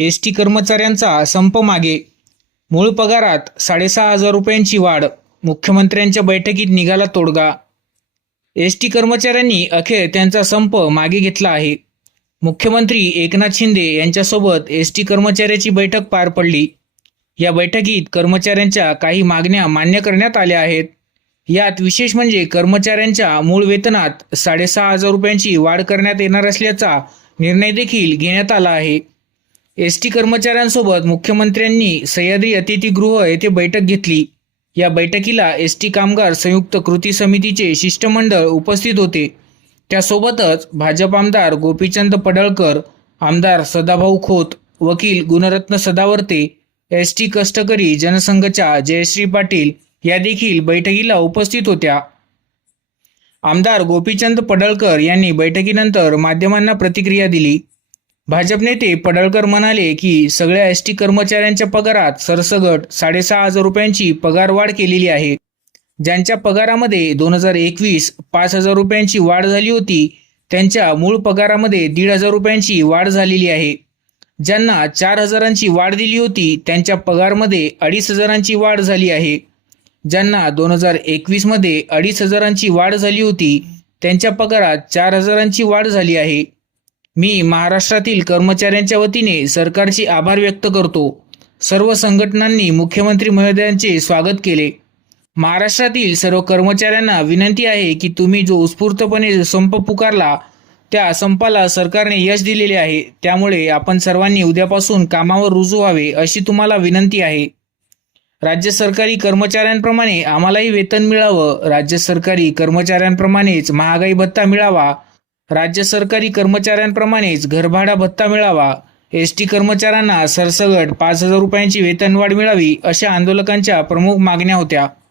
S T कर्मचाऱ्यांचा संप मागे. मूळ पगारात साडेसहा हजार रुपयांची वाढ. मुख्यमंत्र्यांच्या बैठकीत निघाला तोडगा. एस टी कर्मचाऱ्यांनी अखेर त्यांचा संप मागे घेतला आहे. मुख्यमंत्री एकनाथ शिंदे यांच्यासोबत एस टी कर्मचाऱ्याची बैठक पार पडली. या बैठकीत कर्मचाऱ्यांच्या काही मागण्या मान्य करण्यात आल्या आहेत. यात विशेष म्हणजे कर्मचाऱ्यांच्या मूळ वेतनात साडेसहा हजार रुपयांची वाढ करण्यात येणार असल्याचा निर्णय देखील घेण्यात आला आहे. एस टी कर्मचाऱ्यांसोबत मुख्यमंत्र्यांनी सह्याद्री अतिथीगृह येथे बैठक घेतली. या बैठकीला एस टी कामगार संयुक्त कृती समितीचे शिष्टमंडळ उपस्थित होते. त्यासोबतच भाजप आमदार गोपीचंद पडळकर आमदार सदाभाऊ खोत वकील गुणरत्न सदावर्ते एस टी कष्टकरी जनसंघच्या जयश्री पाटील या देखील बैठकीला उपस्थित होत्या. आमदार गोपीचंद पडळकर यांनी बैठकीनंतर माध्यमांना प्रतिक्रिया दिली. भाजप नेते पडळकर म्हणाले की सगळ्या एस टी कर्मचाऱ्यांच्या पगारात सरसगट साडेसहा हजार रुपयांची पगारवाढ केलेली आहे. ज्यांच्या पगारामध्ये दोन हजार एकवीस पाच हजार रुपयांची वाढ झाली होती त्यांच्या मूळ पगारामध्ये दीड हजार रुपयांची वाढ झालेली आहे. ज्यांना चार हजारांची वाढ दिली होती त्यांच्या पगारमध्ये अडीच हजारांची वाढ झाली आहे. ज्यांना दोन हजार एकवीसमध्ये अडीच हजारांची वाढ झाली होती त्यांच्या पगारात चार हजारांची वाढ झाली आहे. मी महाराष्ट्रातील कर्मचाऱ्यांच्या वतीने सरकारचे आभार व्यक्त करतो. सर्व संघटनांनी मुख्यमंत्री महोदयांचे स्वागत केले. महाराष्ट्रातील सर्व कर्मचाऱ्यांना विनंती आहे की तुम्ही जो उत्स्फूर्तपणे संप पुकारला त्या संपाला सरकारने यश दिलेले आहे. त्यामुळे आपण सर्वांनी उद्यापासून कामावर रुजू व्हावे अशी तुम्हाला विनंती आहे. राज्य सरकारी कर्मचाऱ्यांप्रमाणे आम्हालाही वेतन मिळावं. राज्य सरकारी कर्मचाऱ्यांप्रमाणेच महागाई भत्ता मिळावा. राज्य सरकारी कर्मचाऱ्यांप्रमाणेच घरभाडा भत्ता मिळावा. एस टी कर्मचाऱ्यांना सरसगट पाच हजार रुपयांची वेतनवाढ मिळावी अशा आंदोलकांच्या प्रमुख मागण्या होत्या.